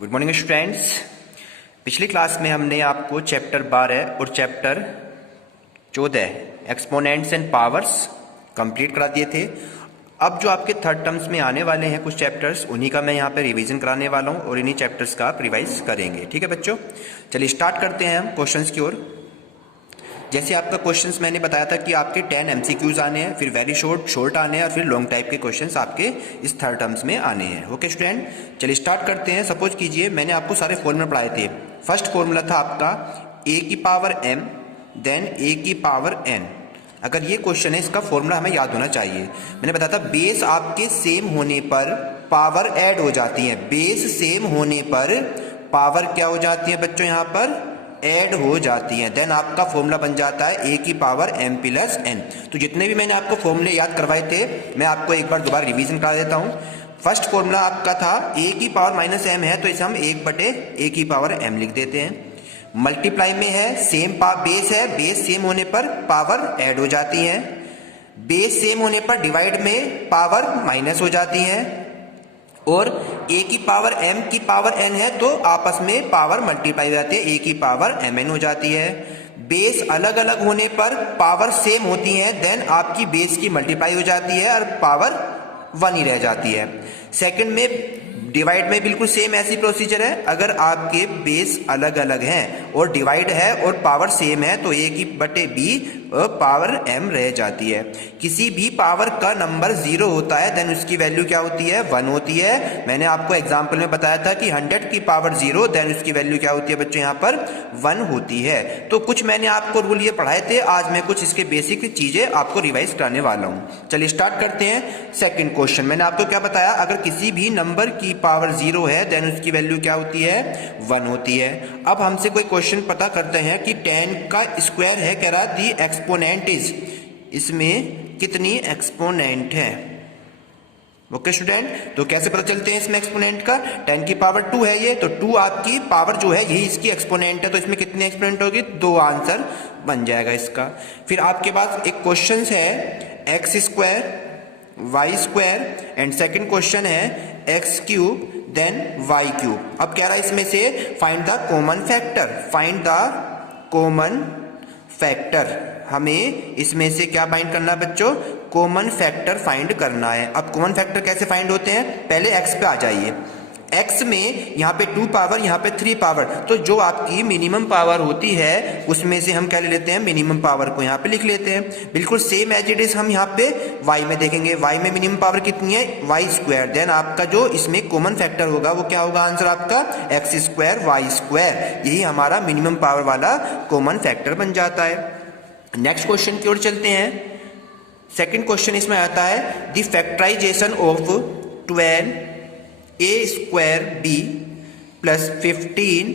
Good morning students. पिछली class में हमने आपको चैप्टर 12 और chapter 14 exponents and powers complete करा दिए थे। अब जो आपके थर्ड टर्म्स में आने वाले हैं कुछ चैप्टर्स, उन्हीं का मैं यहाँ पे रिवीजन कराने वाला हूँ और इन्हीं चैप्टर्स का आप रिवाइज करेंगे। ठीक है बच्चों, चलिए स्टार्ट करते हैं हम क्वेश्चंस की ओर। जैसे आपका क्वेश्चंस मैंने बताया था कि आपके 10 एमसीक्यूज आने हैं, फिर वेरी शॉर्ट आने हैं और फिर लॉन्ग टाइप के क्वेश्चंस आपके इस थर्ड टर्म्स में आने हैं। ओके स्टूडेंट, चलिए स्टार्ट करते हैं। सपोज कीजिए मैंने आपको सारे फॉर्मूला पढ़ाए थे। फर्स्ट फॉर्मूला था आपका a की पावर m देन a की पावर n। अगर ये क्वेश्चन है, इसका फॉर्मूला हमें याद होना चाहिए। मैंने बताया था बेस आपके सेम होने पर पावर ऐड हो जाती है। बेस सेम होने पर पावर क्या हो जाती है बच्चों, यहाँ पर ऐड हो जाती है। देन आपका फॉर्मूला बन जाता है a की पावर m प्लस n। तो जितने भी मैंने आपको फॉर्मूले याद करवाए थे, मैं आपको एक बार दोबारा रिवीजन करा देता हूँ। फर्स्ट फॉर्मूला आपका था a की पावर माइनस m है, तो इसे हम 1/a की पावर m लिख देते हैं। मल्टीप्लाई में है, सेम बेस है, बेस सेम होने पर पावर ऐड हो जाती है। बेस सेम होने पर डिवाइड में पावर माइनस हो जाती है। और a की पावर m की पावर n है, तो आपस में पावर मल्टीप्लाई हो जाती है, a की पावर mn हो जाती है। बेस अलग अलग होने पर पावर सेम होती है, देन आपकी बेस की मल्टीप्लाई हो जाती है और पावर 1 ही रह जाती है। सेकंड में डिवाइड में बिल्कुल सेम ऐसी प्रोसीजर है। अगर आपके बेस अलग अलग हैं और डिवाइड है और पावर सेम है, तो a की बटे b पावर m रह जाती है। किसी भी पावर का नंबर 0 होता है, देन उसकी वैल्यू क्या होती है, 1 होती है। मैंने आपको एग्जांपल में बताया था कि 100 की पावर 0, देन उसकी वैल्यू क्या होती है बच्चों, यहाँ पर 1 होती है। तो कुछ मैंने आपको रूल ये पढ़ाए थे, आज मैं कुछ इसके बेसिक चीजें आपको रिवाइज कराने वाला हूँ। चलिए स्टार्ट करते हैं। सेकेंड क्वेश्चन मैंने आपको क्या बताया, अगर किसी भी नंबर की पावर 0 है, देन उसकी वैल्यू क्या होती है, 1 होती है। अब हमसे कोई क्वेश्चन पता करते हैं कि 10 का स्क्वायर है, कह रहा दी एक्सपोनेंट इज, इसमें कितनी एक्सपोनेंट है। ओके स्टूडेंट, तो कैसे पता चलते हैं इसमें एक्सपोनेंट का, 10 की पावर 2 है ये, तो 2 आपकी पावर जो है यही इसकी एक्सपोनेंट है, तो इसमें कितनी एक्सपोनेंट होगी, 2 आंसर बन जाएगा इसका। फिर आपके पास एक क्वेश्चन है x square y square and second question है x cube then y cube. अब कह रहा है इसमें से find the common factor, find the common factor. हमें इसमें से क्या फाइंड करना है बच्चों, कॉमन फैक्टर फाइंड करना है। अब कॉमन फैक्टर कैसे फाइंड होते हैं, पहले एक्स पे आ जाइए। एक्स में यहाँ पे 2 पावर, यहाँ पे 3 पावर, तो जो आपकी मिनिमम पावर होती है उसमें से हम क्या ले लेते हैं, मिनिमम पावर को यहाँ पे लिख लेते हैं। बिल्कुल सेम एज इट इज हम यहाँ पे वाई में देखेंगे। वाई में मिनिमम पावर कितनी है, वाई स्क्वायर। देन आपका जो इसमें कॉमन फैक्टर होगा वो क्या होगा, आंसर आपका एक्स स्क्वायर वाई स्क्वायर। यही हमारा मिनिमम पावर वाला कॉमन फैक्टर बन जाता है। नेक्स्ट क्वेश्चन की ओर चलते हैं। सेकंड क्वेश्चन इसमें आता है the factorization of 12 a square b plus 15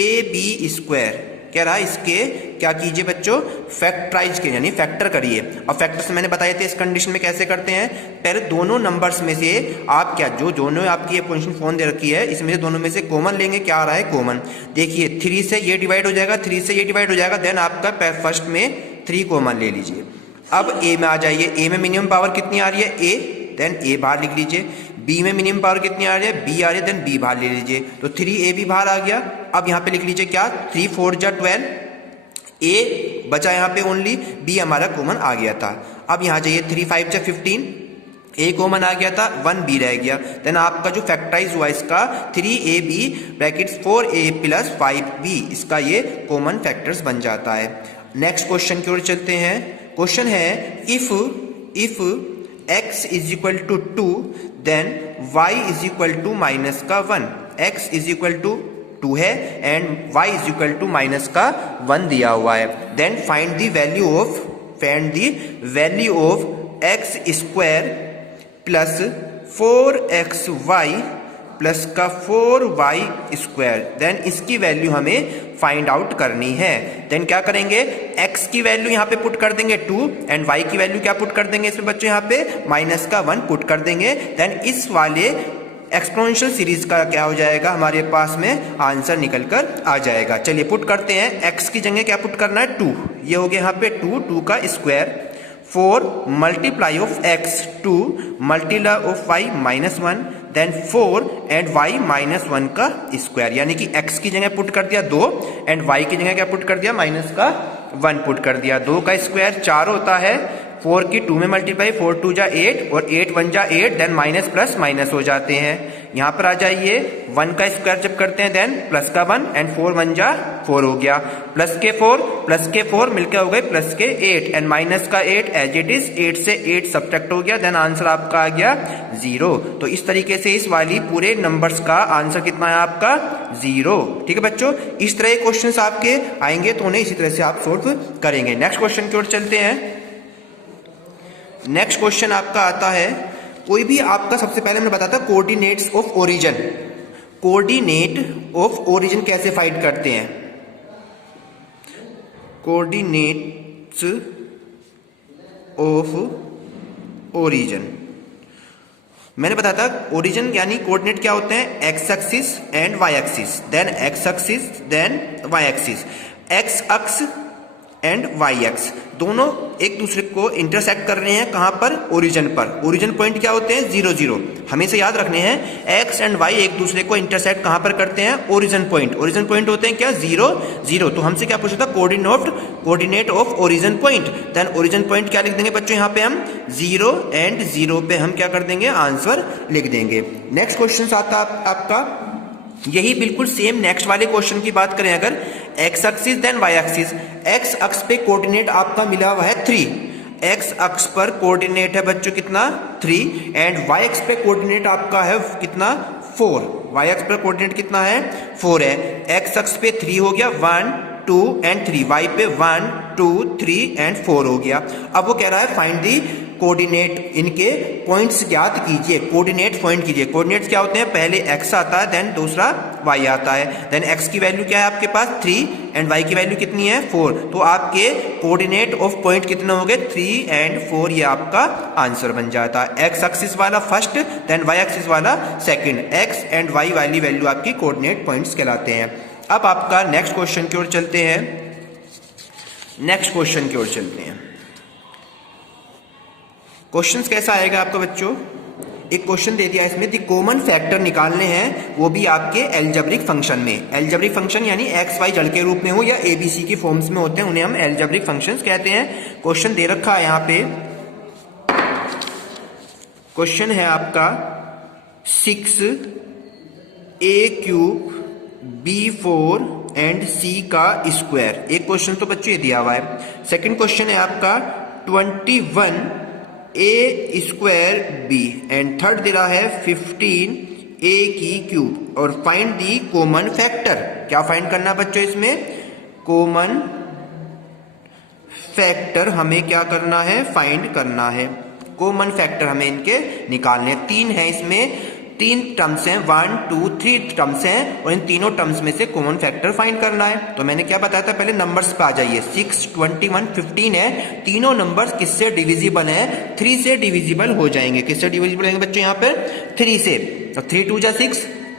ab square. कह रहा है इसके क्या कीजिए बच्चों, फैक्टराइज के यानी फैक्टर करिए। अब फैक्टर्स मैंने बताए थे इस कंडीशन में कैसे करते हैं, पहले दोनों नंबर्स में से आप क्या, जो दोनों आपकी ये पोजीशन फोन दे रखी है, इसमें से दोनों में से कॉमन लेंगे। क्या आ रहा है कॉमन, देखिए 3 से ये डिवाइड हो जाएगा, 3 से ये डिवाइड हो जाएगा, देन आपका फर्स्ट में 3 कॉमन ले लीजिए। अब a में आ जाइए, a में मिनिमम पावर कितनी आ रही है, a, देन a बाहर लिख लीजिए। b में मिनिमम पावर कितनी आ रही है, b आ रही है, देन b बाहर ले लीजिए, तो 3ab बाहर आ गया। अब यहाँ पे लिख लीजिए क्या, 3 4 जा 12, a बचा यहाँ पे ओनली, b हमारा कॉमन आ गया था। अब यहाँ जाइए 3 5 जा 15, a कॉमन आ गया था, 1b रह गया। देन आपका जो फैक्टराइज हुआ इसका 3ab brackets 4a plus 5b, इसका ये कॉमन फैक्टर्स बन जाता है। नेक्स्ट क्वेश्चन की ओर चलते हैं। क्वेश्चन है if x is equal to 2 then y is equal to minus का 1। x इज इक्वल टू 2 है and y is equal to minus का 1 दिया हुआ है। Then find the value of x square plus 4xy plus का 4y square. Then इसकी वैल्यू हमें फाइंड आउट करनी है। देन क्या करेंगे, x की वैल्यू यहाँ पे पुट कर देंगे 2 एंड y की वैल्यू क्या पुट कर देंगे इसमें बच्चों, यहाँ पे माइनस का 1 पुट कर देंगे। देन इस वाले एक्सपोनेंशियल सीरीज का क्या हो जाएगा, हमारे पास में आंसर निकल कर आ जाएगा। चलिए पुट करते हैं, x की जगह क्या पुट करना है, 2, ये हो गया यहाँ पे 2 का square, 4 multiply of x 2 multiply of y -1, then 4 and y minus 1 का स्क्वायर, यानी कि x की जगह पुट कर दिया 2 एंड y की जगह क्या पुट कर दिया, माइनस का 1 पुट कर दिया। 2 का स्क्वायर 4 होता है, 4 की 2 में मल्टीप्लाई, 4 2 जा 8 और 8 1 जा 8, देन माइनस प्लस माइनस हो जाते हैं। यहाँ पर आ जाइए, 1 का स्क्वायर जब करते हैं देन प्लस का 1 एंड 4 1 जा 4 हो गया, प्लस के 4 मिलकर हो गए प्लस के 8 एंड माइनस का 8 एज इट इज, 8 से 8 सब्ट्रैक्ट हो गया, देन आंसर आपका आ गया 0। तो इस तरीके से इस वाली पूरे नंबर्स का आंसर कितना है आपका 0। ठीक है बच्चों, इस तरह के क्वेश्चंस आपके आएंगे तो उन्हें इसी तरह से आप सोल्व करेंगे। नेक्स्ट क्वेश्चन की ओर चलते हैं। नेक्स्ट क्वेश्चन आपका आता है, कोई भी आपका सबसे पहले मैंने बताया था coordinates of origin. Coordinate of origin कैसे फाइंड करते हैं, कोऑर्डिनेट्स ऑफ ओरिजिन मैंने बताया था, ओरिजिन यानी कोऑर्डिनेट क्या होते हैं, X axis and Y axis, then X axis then Y axis. X अक्स एंड वाई एक्स दोनों एक दूसरे को इंटरसेक्ट कर रहे हैं, कहां पर, ओरिजिन पर। ओरिजिन पॉइंट क्या होते हैं, 0 0। हमेशा याद रखने हैं, एक्स एंड वाई एक दूसरे को इंटरसेक्ट कहां पर करते हैं, ओरिजिन पॉइंट। ओरिजिन पॉइंट होते हैं क्या, 0 0। तो हमसे क्या पूछा था, coordinate of origin point, then origin point क्या लिख देंगे बच्चों, यहाँ पे हम 0 एंड 0 पे हम क्या कर देंगे, आंसर लिख देंगे। नेक्स्ट क्वेश्चन आता आपका, यही बिल्कुल सेम नेक्स्ट वाले क्वेश्चन की बात करें अगर, X axis then Y axis. X अक्ष पे कोऑर्डिनेट आपका मिला हुआ है 3, एक्स अक्ष पर कोऑर्डिनेट है बच्चों कितना, 3 एंड वाई अक्ष पे कोऑर्डिनेट आपका है कितना, 4। वाई अक्ष पर कोऑर्डिनेट कितना है, 4 है। एक्स अक्ष पे 3 हो गया, 1 2 एंड 3, वाई पे 1 2 3 एंड 4 हो गया। अब वो कह रहा है फाइंड दी कोऑर्डिनेट, इनके पॉइंट्स ज्ञात कीजिए, कोऑर्डिनेट फाइंड कीजिए। कोऑर्डिनेट्स क्या होते हैं, पहले x आता है देन दूसरा y आता है, देन x की वैल्यू क्या है आपके पास 3 एंड y की वैल्यू कितनी है 4। तो आपके कोऑर्डिनेट ऑफ पॉइंट कितने हो गए, 3 एंड 4, ये आपका आंसर बन जाता है। x एक्सिस वाला फर्स्ट देन y एक्सिस वाला सेकंड, x एंड y वाली वैल्यू आपकी कोऑर्डिनेट पॉइंट्स कहलाते हैं। अब आपका नेक्स्ट क्वेश्चन की ओर चलते हैं। नेक्स्ट क्वेश्चन की ओर चलते हैं। क्वेश्चंस कैसा आएगा आपका बच्चों, एक क्वेश्चन दे दिया इसमें, दी कॉमन फैक्टर निकालने हैं, वो भी आपके एल्जेब्रिक फंक्शन में। एल्जेब्रिक फंक्शन यानी एक्स वाई जड़ के रूप में हो या एबीसी की फॉर्म्स में होते हैं, उन्हें हम एल्जेब्रिक फंक्शंस कहते हैं। क्वेश्चन दे रखा है यहाँ पे, क्वेश्चन है आपका 6a³ b4 एंड c का स्क्वायर। एक क्वेश्चन तो बच्चों ये दिया हुआ है। सेकंड क्वेश्चन है आपका 21a² b एंड थर्ड दे रहा है 15a³ और फाइंड दी कॉमन फैक्टर। क्या फाइंड करना बच्चों इसमें, कॉमन फैक्टर हमें क्या करना है, फाइंड करना है। कॉमन फैक्टर हमें इनके निकालने हैं। 3 है इसमें, 3 टर्म्स हैं, 1 2 3 टर्म्स हैं और इन तीनों टर्म्स में से कॉमन फैक्टर फाइंड करना है। तो मैंने क्या बताया था, पहले नंबर्स पे आ जाइए। 6 21 15 है, तीनों नंबर्स किससे डिविजिबल है, 3 से डिविजिबल हो जाएंगे। किससे डिविजिबल होंगे बच्चों यहाँ पर, 3 से। तो 3 2 जा 6,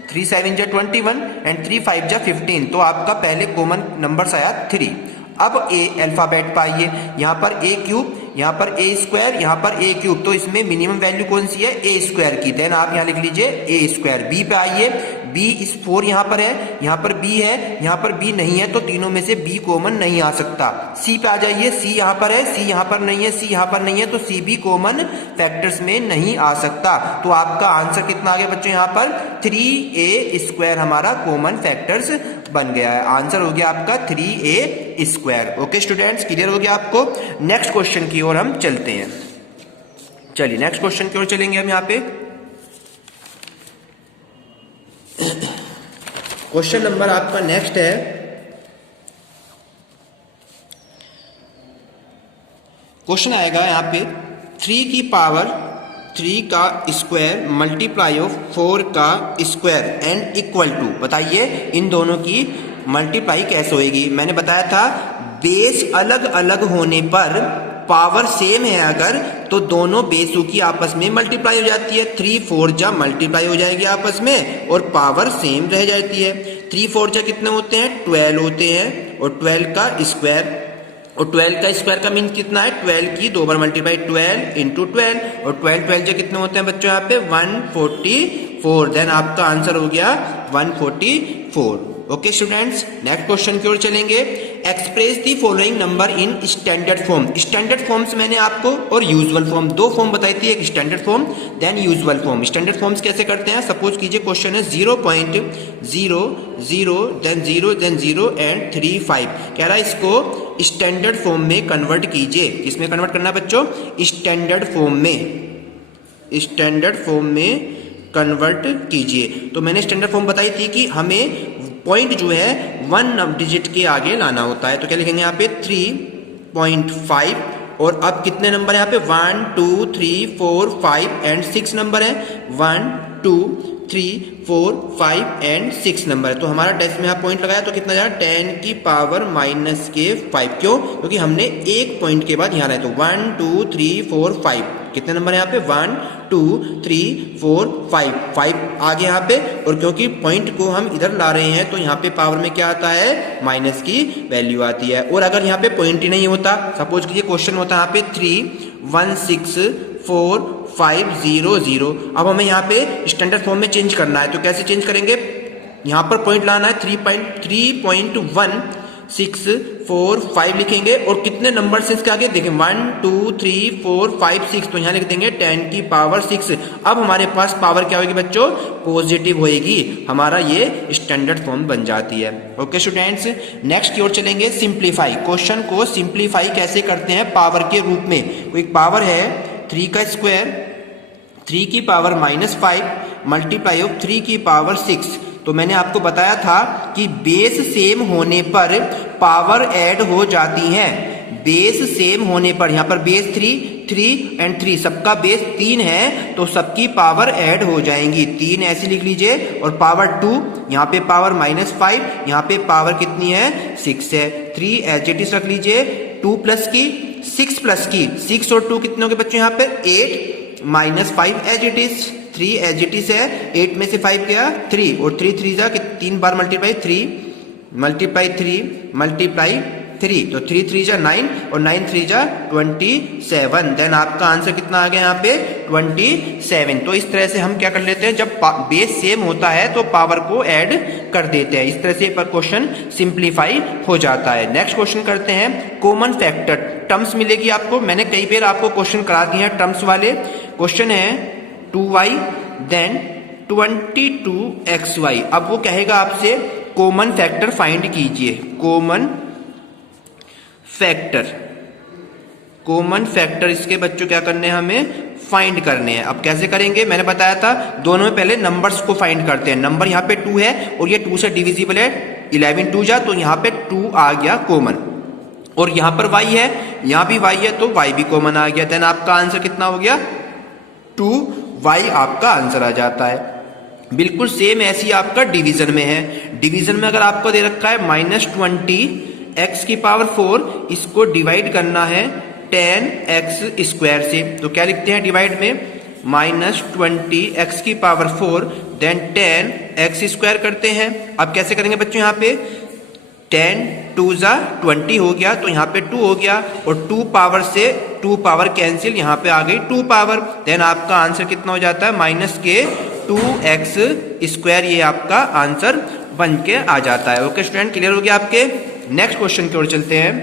3 7 जा 21 एंड 3 5 जा 15। तो आपका पहले कॉमन नंबर्स आया 3। अब ए अल्फाबेट पाइए, यहाँ पर a³, यहाँ पर a², यहाँ पर a³, तो इसमें मिनिमम वैल्यू कौन सी है, a² की। देन आप यहाँ लिख लीजिए a²। b पे आइए, b4 यहाँ पर है, यहाँ पर b है, यहाँ पर b नहीं है, तो तीनों में से b कॉमन नहीं आ सकता। c पे आ जाइए, c यहाँ पर है, c यहाँ पर नहीं है, c यहाँ पर नहीं है, तो c भी कॉमन फैक्टर्स में नहीं आ सकता। तो आपका आंसर कितना आ गया बच्चों, यहाँ पर 3a² हमारा कॉमन फैक्टर्स बन गया है। आंसर हो गया आपका 3a²। ओके स्टूडेंट्स, क्लियर हो गया आपको। नेक्स्ट क्वेश्चन की ओर हम चलते हैं। चलिए नेक्स्ट क्वेश्चन की ओर चलेंगे हम यहाँ पे। क्वेश्चन नंबर आपका नेक्स्ट है, क्वेश्चन आएगा यहाँ पे 3 की पावर 3 का स्क्वायर मल्टीप्लाई ऑफ 4 का स्क्वायर एंड इक्वल टू। बताइए इन दोनों की मल्टीप्लाई कैसे होएगी। मैंने बताया था बेस अलग अलग होने पर पावर सेम है अगर, तो दोनों बेसों की आपस में मल्टीप्लाई हो जाती है। 3 4 जा मल्टीप्लाई हो जाएगी आपस में और पावर सेम रह जाती है। 3 4 जा कितने होते हैं, 12 होते हैं और 12 का स्क्वायर, और 12 का स्क्वायर का मीन कितना है, 12 की 2 बार मल्टीप्लाई, 12 इंटू 12 और 12 12 जो कितने होते हैं बच्चों यहाँ पे 144 4, देन आपका आंसर हो गया 144। ओके स्टूडेंट्स, नेक्स्ट क्वेश्चन की ओर चलेंगे। Express the following number in standard form. Standard forms मैंने आपको और यूजुअल फॉर्म, दो फॉर्म बताई थी, एक standard form than usual form. Standard forms कैसे करते हैं, सपोज कीजिए क्वेश्चन है 0.00 देन 0 देन 0 एंड 35, कह रहा है इसको स्टैंडर्ड फॉर्म में कन्वर्ट कीजिए। किसमें कन्वर्ट करना है बच्चों, स्टैंडर्ड फॉर्म में, स्टैंडर्ड फॉर्म में कन्वर्ट कीजिए। तो मैंने स्टैंडर्ड फॉर्म बताई थी कि हमें पॉइंट जो है 1 डिजिट के आगे लाना होता है। तो क्या लिखेंगे यहाँ पे 3.5, और अब कितने नंबर है यहाँ पे 1 2 3 4 5 एंड 6 नंबर है, 1 2 3 4 5 एंड 6 नंबर है। तो हमारा टेस्ट में यहाँ पॉइंट लगाया तो कितना जाएगा 10 की पावर माइनस के 5, क्यों, क्योंकि हमने एक पॉइंट के बाद यहाँ लाए। तो 1 2 3 4 5, कितने नंबर है यहाँ पे 1 2 3 4 5, 5 आगे यहाँ पे, और क्योंकि पॉइंट को हम इधर ला रहे हैं तो यहाँ पे पावर में क्या आता है, माइनस की वैल्यू आती है। और अगर यहाँ पे पॉइंट ही नहीं होता, सपोज कीजिए क्वेश्चन होता है यहाँ पे 3164500, अब हमें यहाँ पे स्टैंडर्ड फॉर्म में चेंज करना है। तो कैसे चेंज करेंगे, यहाँ पर पॉइंट लाना है 3.1645 लिखेंगे, और कितने नंबर से इसके आगे देखें 1 2 3 4 5 6, तो यहाँ लिख देंगे 10 की पावर 6। अब हमारे पास पावर क्या होगी बच्चों, पॉजिटिव होएगी, हमारा ये स्टैंडर्ड फॉर्म बन जाती है। ओके स्टूडेंट्स, नेक्स्ट की ओर चलेंगे, सिंप्लीफाई। क्वेश्चन को सिंप्लीफाई कैसे करते हैं, पावर के रूप में। कोई पावर है 3 का स्क्वायर 3 की पावर -5 मल्टीप्लाई ऑफ 3 की पावर 6। तो मैंने आपको बताया था कि बेस सेम होने पर पावर ऐड हो जाती हैं। बेस सेम होने पर, यहाँ पर बेस 3 एंड 3, सबका बेस 3 है तो सबकी पावर ऐड हो जाएंगी। 3 ऐसे लिख लीजिए, और पावर 2, यहाँ पे पावर -5, यहाँ पे पावर कितनी है 6 है। 3 एज इट इज रख लीजिए, 2 प्लस की 6 प्लस की 6 और 2 कितने हो गए बच्चों यहाँ पे 8, -5 as it is, 3 as it is है, 8 में से 5 गया 3, और 3 3 जा 3 बार मल्टीप्लाई 3 मल्टीप्लाई 3 मल्टीप्लाई 3, तो 3 3 जा 9 और 9 3 जा 27, देन आपका आंसर कितना आ गया यहाँ पे 27। तो इस तरह से हम क्या कर लेते हैं, जब बेस सेम होता है तो पावर को ऐड कर देते हैं। इस तरह से पर क्वेश्चन सिंप्लीफाई हो जाता है। नेक्स्ट क्वेश्चन करते हैं, कॉमन फैक्टर। टर्म्स मिलेगी आपको, मैंने कई बार आपको क्वेश्चन करा दिए हैं टर्म्स वाले। क्वेश्चन है 2y देन 22xy। अब वो कहेगा आपसे कॉमन फैक्टर फाइंड कीजिए। कॉमन फैक्टर इसके बच्चों क्या करने हैं, हमें फाइंड करने हैं। अब कैसे करेंगे, मैंने बताया था दोनों में पहले नंबर्स को फाइंड करते हैं। नंबर यहाँ पे 2 है और ये 2 से डिविजिबल है, 11 2 जा, तो यहाँ पे 2 आ गया कॉमन, और यहाँ पर y है, यहाँ भी y है तो y भी कॉमन आ गया। देन आपका आंसर कितना हो गया 2y आपका आंसर आ जाता है। बिल्कुल सेम ऐसी आपका डिवीजन में है। डिवीजन में अगर आपको दे रखा है -20 x की पावर 4, इसको डिवाइड करना है 10x स्क्वायर से, तो क्या लिखते हैं डिवाइड में -20 x की पावर 4 देन 10x स्क्वायर करते हैं। अब कैसे करेंगे बच्चों, यहाँ पे 10 2 जा 20 हो गया, तो यहाँ पे 2 हो गया, और 2 पावर से 2 पावर कैंसिल, यहाँ पे आ गई 2 पावर। देन आपका आंसर कितना हो जाता है -2x स्क्वायर, ये आपका आंसर बन के आ जाता है। ओके स्टूडेंट, क्लियर हो गया आपके। नेक्स्ट क्वेश्चन की ओर चलते हैं।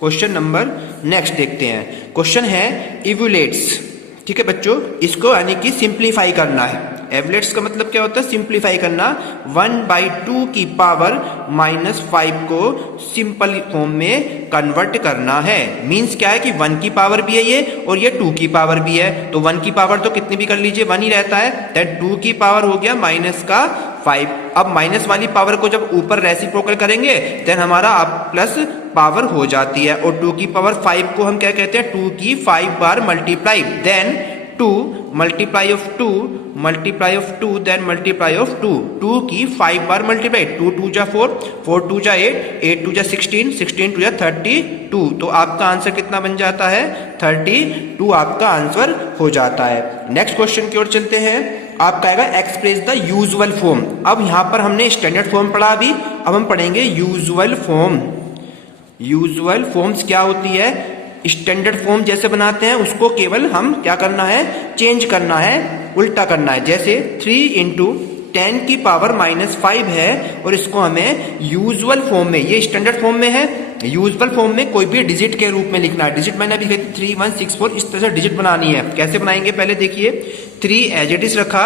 क्वेश्चन नंबर नेक्स्ट देखते हैं। क्वेश्चन है इवुलेट्स। ठीक है बच्चों, इसको यानी कि सिंप्लीफाई करना है। एवलेट्स का मतलब क्या होता है, सिंप्लीफाई करना। 1/2 की पावर -5 को सिंपल फॉर्म में कन्वर्ट करना है। मींस क्या है कि 1 की पावर भी है ये, और ये 2 की पावर भी है, तो 1 की पावर तो कितनी भी कर लीजिए 1 ही रहता है। दैट 2 की पावर हो गया -5। अब माइनस वाली पावर को जब ऊपर रेसिप्रोकल करेंगे देन हमारा प्लस पावर हो जाती है, और 2 की पावर 5 को हम क्या कहते हैं 2 की 5 बार multiply, then 2 multiply of 2 then multiply of 2 की 5 बार मल्टीप्लाई, 2 2 जा 4 4 2 जा 8 8 2 जा 16 16 2 जा 32, तो आपका आंसर कितना बन जाता है 32 आपका आंसर हो जाता है। नेक्स्ट क्वेश्चन की ओर चलते हैं। आपका आएगा एक्सप्रेस द यूजुअल फॉर्म। अब यहां पर हमने स्टैंडर्ड फॉर्म पढ़ा अभी, अब हम पढ़ेंगे यूजुअल फॉर्म। यूजुअल फॉर्म्स क्या होती है, स्टैंडर्ड फॉर्म जैसे बनाते हैं उसको केवल हम क्या करना है, चेंज करना है, उल्टा करना है। जैसे 3 इंटू 10 की पावर -5 है और इसको हमें यूजुअल फॉर्म में, ये स्टैंडर्ड फॉर्म में है, यूजुअल फॉर्म में कोई भी डिजिट के रूप में लिखना है। डिजिट मैंने अभी कही 3 1 6 4 इस तरह से डिजिट बनानी है। कैसे बनाएंगे पहले देखिए, 3 एज इट इज रखा,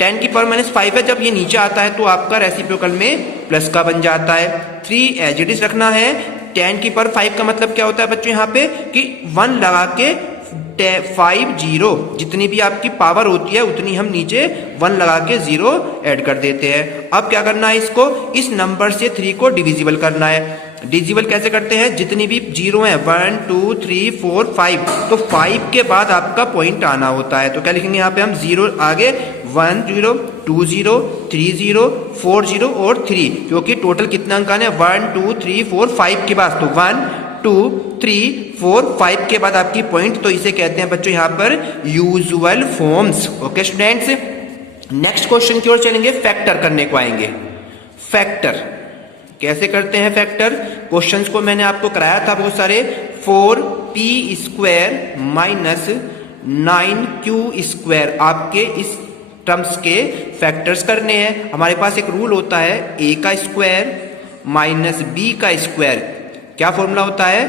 10 की पावर -5 है, जब ये नीचे आता है तो आपका रेसिप्रोकल में प्लस का बन जाता है। 3 एज इट इज रखना है, 10 की पावर 5 का मतलब क्या होता है बच्चों यहाँ पे कि 1 लगा के 5 0 जितनी भी आपकी पावर होती है उतनी हम नीचे 1 लगा के 0 ऐड कर देते हैं। अब क्या करना है, इसको इस नंबर से 3 को डिविजिबल करना है। डिविजिबल कैसे करते हैं, जितनी भी जीरो है 1 2 3 4 5, तो 5 के बाद आपका पॉइंट आना होता है। तो क्या लिखेंगे यहाँ पे हम, 0 आगे 1 0 2 0 3 0 4 0 और 3, क्योंकि टोटल कितना अंक आने 1 2 3 4 5 के बाद, तो 1 2 3 4 5 के बाद आपकी पॉइंट, तो इसे कहते हैं बच्चों यहाँ पर usual forms. Okay students, next question की ओर चलेंगे, फैक्टर करने को आएंगे। फैक्टर कैसे करते हैं फैक्टर, क्वेश्चंस को मैंने आपको कराया था बहुत सारे। 4p² माइनस 9q² आपके इस टर्म्स के फैक्टर्स करने हैं। हमारे पास एक रूल होता है a का स्क्वायर माइनस b का स्क्वायर। क्या फॉर्मूला होता है,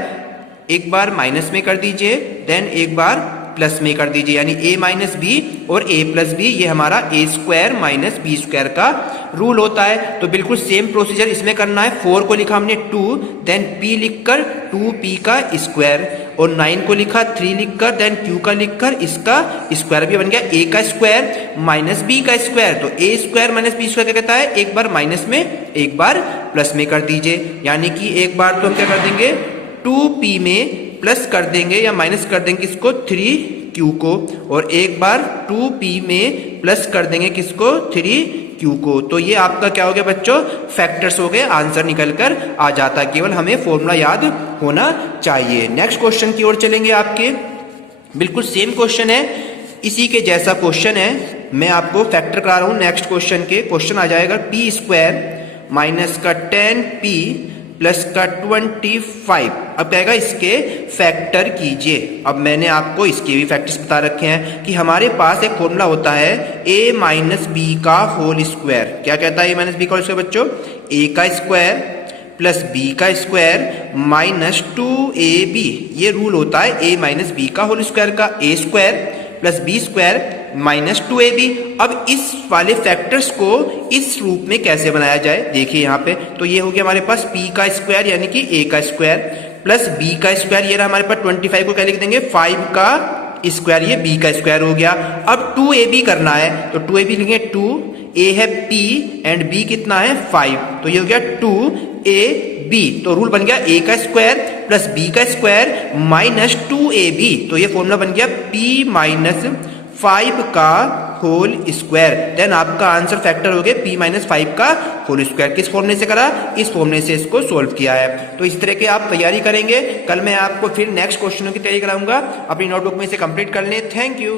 एक बार माइनस में कर दीजिए देन एक बार प्लस में कर दीजिए, यानी a माइनस बी और a प्लस बी, ये हमारा a² माइनस b² का रूल होता है। तो बिल्कुल सेम प्रोसीजर इसमें करना है। 4 को लिखा हमने 2, देन p लिखकर 2p का स्क्वायर, और 9 को लिखा 3 लिखकर, देन q का लिखकर इसका स्क्वायर, भी बन गया a का स्क्वायर माइनस b का स्क्वायर। तो a² माइनस b² क्या कहता है, एक बार माइनस में एक बार प्लस में कर दीजिए, यानी कि एक बार तो हम क्या कर देंगे 2p में प्लस कर देंगे या माइनस कर देंगे किसको, 3q को, और एक बार 2p में प्लस कर देंगे किसको, 3q को। तो ये आपका क्या हो गया बच्चों, फैक्टर्स हो गए, आंसर निकल कर आ जाता है, केवल हमें फॉर्मूला याद होना चाहिए। नेक्स्ट क्वेश्चन की ओर चलेंगे, आपके बिल्कुल सेम क्वेश्चन है, इसी के जैसा क्वेश्चन है, मैं आपको फैक्टर करा रहा हूं। नेक्स्ट क्वेश्चन के क्वेश्चन आ जाएगा p² माइनस का 10p प्लस का 25। अब कहेगा इसके फैक्टर कीजिए। अब मैंने आपको इसके भी फैक्टर्स बता रखे हैं कि हमारे पास एक फॉर्मूला होता है a माइनस बी का होल स्क्वायर। क्या कहता है a माइनस बी का होल स्क्वायर बच्चों, a का स्क्वायर प्लस b का स्क्वायर माइनस 2ab, ये रूल होता है a माइनस बी का होल स्क्वायर का, a² plus b² minus 2ab। अब इस वाले फैक्टर्स को इस रूप में कैसे बनाया जाए, देखिए यहाँ पे, तो ये हो गया हमारे पास p का स्क्वायर यानी कि a का स्क्वायर प्लस b का स्क्वायर, ये रहा हमारे पास 25 को क्या लिख देंगे 5 का स्क्वायर, ये b का स्क्वायर हो गया। अब 2ab करना है, तो 2ab लिखेंगे 2, a है p एंड b कितना है 5, तो ये हो गया 2ab। तो रूल बन गया a का स्क्वायर प्लस b का स्क्वायर माइनस 2ab, तो ये फॉर्मूला बन गया p माइनस 5 का होल स्क्वायर। देन आपका आंसर फैक्टर हो गया p माइनस 5 का होल स्क्वायर। किस फॉर्मूले से करा, इस फॉर्मूले से इसको सोल्व किया है। तो इस तरह के आप तैयारी करेंगे, कल मैं आपको फिर नेक्स्ट क्वेश्चनों की तैयारी कराऊंगा। अपनी नोटबुक में इसे कंप्लीट कर लें। Thank you.